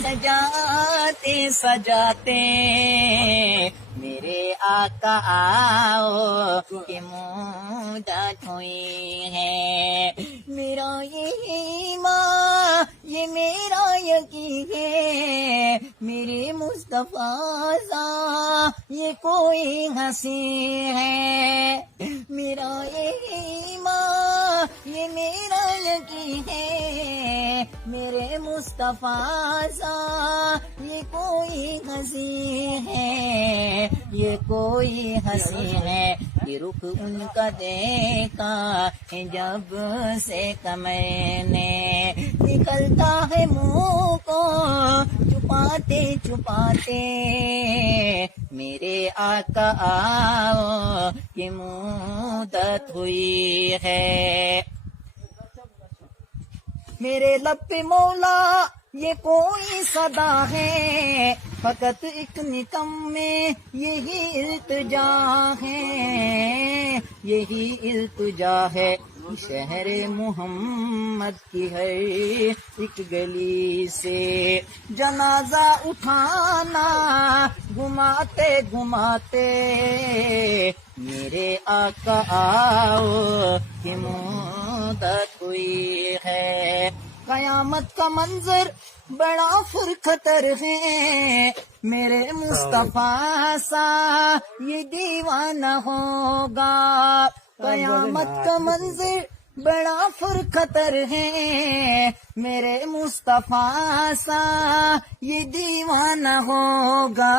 سجاتے سجاتے میرے آقا آؤ کہ مدت ہوئی ہے. میرا یہ ایمان یہ میرا یقین ہے میرے مصطفیٰ سا یہ کوئی ہنسی ہے. میرا یہ ایمان یہ میرا یقین ہے میرے مصطفیٰ سا یہ کوئی ہنسی ہے یہ کوئی ہنسی ہے. یہ رخ ان کا دیکھا ہے جب سے میں نے نکلتا ہے منہ کو چھپاتے چھپاتے میرے آقا آؤ کہ مدت ہوئی ہے. میرے لب پہ مولا یہ کوئی صدا ہے فقط ایک نکم میں یہی التجا ہے یہی التجا ہے. شہر محمد کی ہے ایک گلی سے جنازہ اٹھانا گھماتے گھماتے میرے آقا آؤ کہ مدت ہوئی ہے. قیامت کا منظر بڑا فرخطر ہے میرے مصطفیٰ سا یہ دیوانہ ہوگا. قیامت کا منظر بڑا فرخطر ہے میرے مصطفیٰ سا یہ دیوانہ ہوگا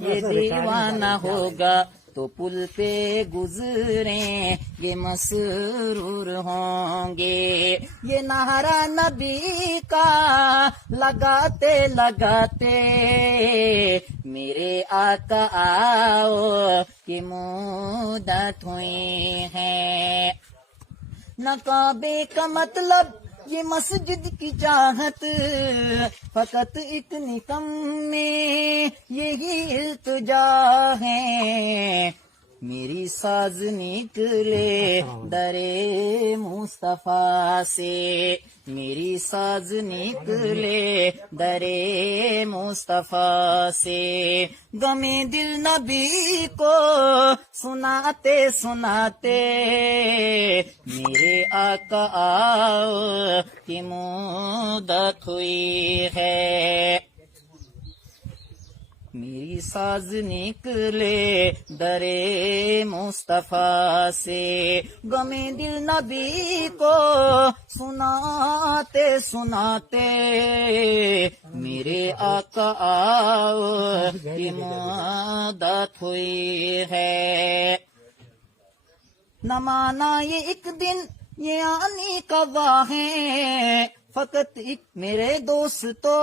یہ دیوانہ ہوگا. تو پل پہ گزریں یہ مسرور ہوں گے یہ نعرہ نبی کا لگاتے لگاتے میرے آقا آؤ کہ مدت ہوئی ہے. نہ کعبے کا مطلب یہ مسجد کی چاہت فقط ایک نکم میں یہی التجا ہے. میری ساز نکلے درے مصطفیٰ سے میری ساز نکلے درے مصطفیٰ سے. غمِ دل نبی کو سناتے سناتے میرے آقا آؤ کہ مدت ہوئی ہے. میری ساز نکلے درے مصطفیٰ سے غمِ دل نبی کو سناتے سناتے میرے آقا آؤ کہ مدت ہوئی ہے. نہ مانا یہ ایک دن یہ آنے کا ہے فقط ایک میرے دوستو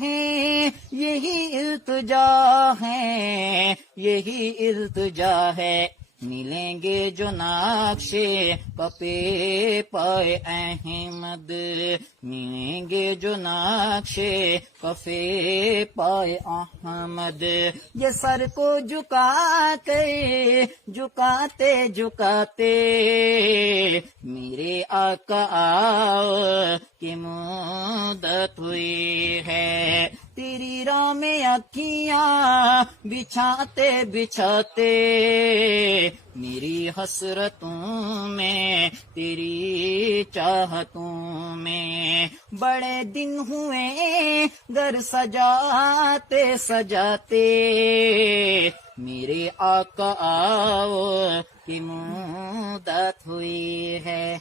ہیں یہی التجا ہے یہی التجا ہے. ملیں گے جو نقشے پپے پائے احمد ملیں گے جو نقشے پفے پائے احمد. یہ سر کو جھکا کے جھکاتے جھکاتے میرے آقا آؤ کہ مدت ہوئی ہے. تیری راہ میں اکھیاں بچھاتے بچھاتے میری حسرتوں میں تیری چاہتوں میں بڑے دن ہوئے گھر سجاتے سجاتے میرے آقا آؤ کہ مدت ہوئی ہے.